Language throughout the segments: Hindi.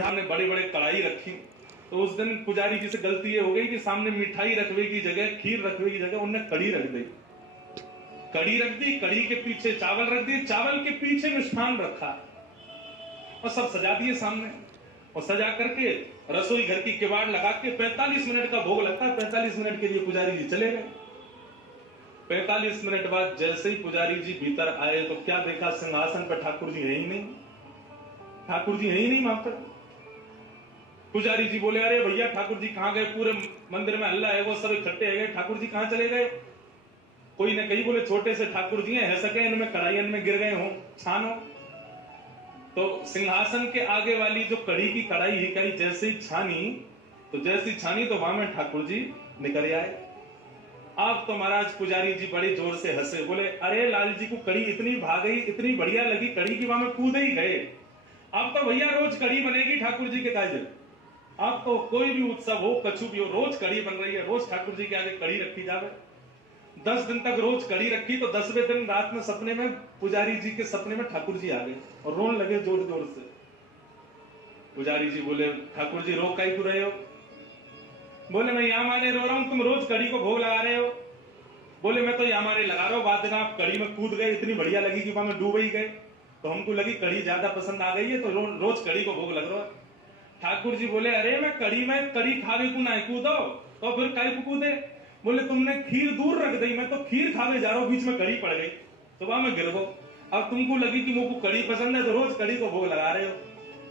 बिहार ने बड़े बड़े कढ़ाई रखी, तो उस दिन पुजारी जी से गलती ये हो गई कि सामने मिठाई रखवे की जगह, खीर रखवे की जगह उन्होंने कड़ी रख दी। कड़ी रख दी, कड़ी के पीछे चावल रख दिए, चावल के पीछे मिष्ठान रखा और सब सजा दिए सामने। और सजा करके रसोई घर की किवाड़ लगा के 45 मिनट का भोग लगता है। 45 मिनट के लिए पुजारी जी चले गए। 45 मिनट बाद जैसे ही पुजारी जी भीतर आए तो क्या देखा, सिंहासन पर ठाकुर जी है ही नहीं। ठाकुर जी है ही नहीं वहां पर। पुजारी जी बोले, अरे भैया ठाकुर जी कहां गए? पूरे मंदिर में हल्ला है, वो सब इकट्ठे है गए, ठाकुर जी कहां चले गए? कोई ने कही, बोले छोटे से ठाकुर जी है सके, इनमें कढ़ाइयन में गिर गए हो, छानो। तो सिंहासन के आगे वाली जो कड़ी की कढ़ाई ही करी, जैसे ही छानी तो वहां में ठाकुर जी निकल आए। अब तो महाराज पुजारी जी बड़े जोर से हंसे, बोले अरे लाल जी को कड़ी इतनी भाग गई, इतनी बढ़िया लगी कड़ी की, वहां में कूद ही गए। अब तो भैया रोज कड़ी बनेगी ठाकुर जी के काज। अब तो कोई भी उत्सव हो, कछु भी हो, रोज कड़ी बन रही है, रोज ठाकुर जी के आगे कड़ी रखी जावे। 10 दिन तक रोज कड़ी रखी, तो 10वें दिन रात में सपने में पुजारी जी के सपने में ठाकुर जी आ गए और रोने लगे जोर जोर से। पुजारी जी बोले, ठाकुर जी रो काहे क्यों रहे हो? बोले मैं यहाँ माने रो रहा हूं, तुम रोज कड़ी को भोग लगा रहे हो। बोले मैं तो यहाँ माने लगा रहा हूं, बाद दिन आप कड़ी में कूद गए, इतनी बढ़िया लगी कि वहां में डूब ही गए, तो हमको लगी कड़ी ज्यादा पसंद आ गई है, तो रोज कड़ी को भोग लग रहा है। ठाकुर जी बोले, अरे मैं कड़ी खावे को ना कूदो, तो फिर काहे को कूदे? बोले तुमने खीर दूर रख दी, मैं तो खीर खावे जा रहा हूं, बीच में कड़ी पड़ गई तो वहां में गिर गो। अब तुमको लगी कि मुझको कड़ी पसंद है, तो रोज कड़ी को भोग लगा रहे हो।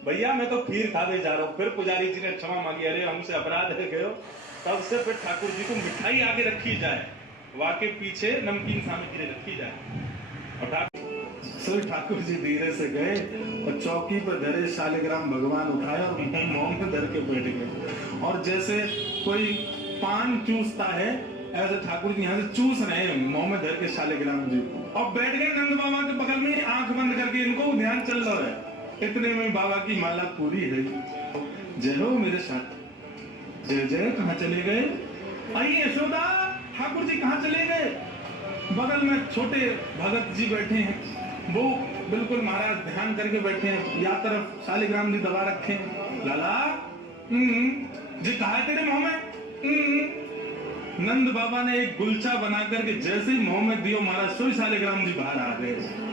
भैया मैं तो खीर खावे जा रहा हूं। फिर पुजारी जी ने क्षमा मांगी, अरे हमसे अपराध है गयो। तब से फिर ठाकुर जी को मिठाई आगे रखी जाए, वाके पीछे नमकीन सामग्री रखी जाए। और ठाकुर जी धीरे से गए और चौकी पर धरे शालिग्राम भगवान उठाए और मुंह में धर के बैठ गए। और जैसे कोई पान चूसता है, ऐसे ठाकुर जी यहाँ से चूस रहे हैं मुंह में धर के शालिग्राम जी, और बैठ गए नंद बाबा के बगल में, आंख बंद करके इनको ध्यान चल रहा है। इतने में बाबा की माला पूरी है। जय हो मेरे साथ, जय जय। कहाँ चले गए? आइए यशोदा, ठाकुर जी कहाँ चले गए? बगल में छोटे भगत जी बैठे हैं, वो बिल्कुल महाराज ध्यान करके बैठे हैं, या तरफ शालिग्राम जी दबा रखे हैं। लाला जी कहा है तेरे मुंह में? नंद बाबा ने एक गुलचा बना करके जैसे ही मुंह में दियो, महाराज सोई शालिग्राम जी बाहर आ गए।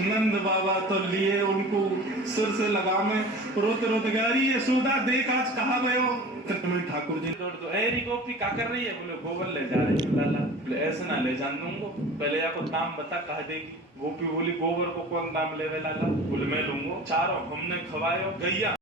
नंद बाबा तो लिए उनको सिर से लगा में, रोते रोते गए, अरे यशोदा देख आज कहाँ गए हो? ठाकुर जी तो ऐरी गोपी क्या कर रही है? बोले गोबर ले जा रही है। लाला बोले ऐसे ना ले जान दूंगा, पहले आपको दाम बता कहा देगी। गोपी बोली गोबर को कौन दाम लेवे? लाला बोले मैं लूंगा, चारों हमने खवाए गैया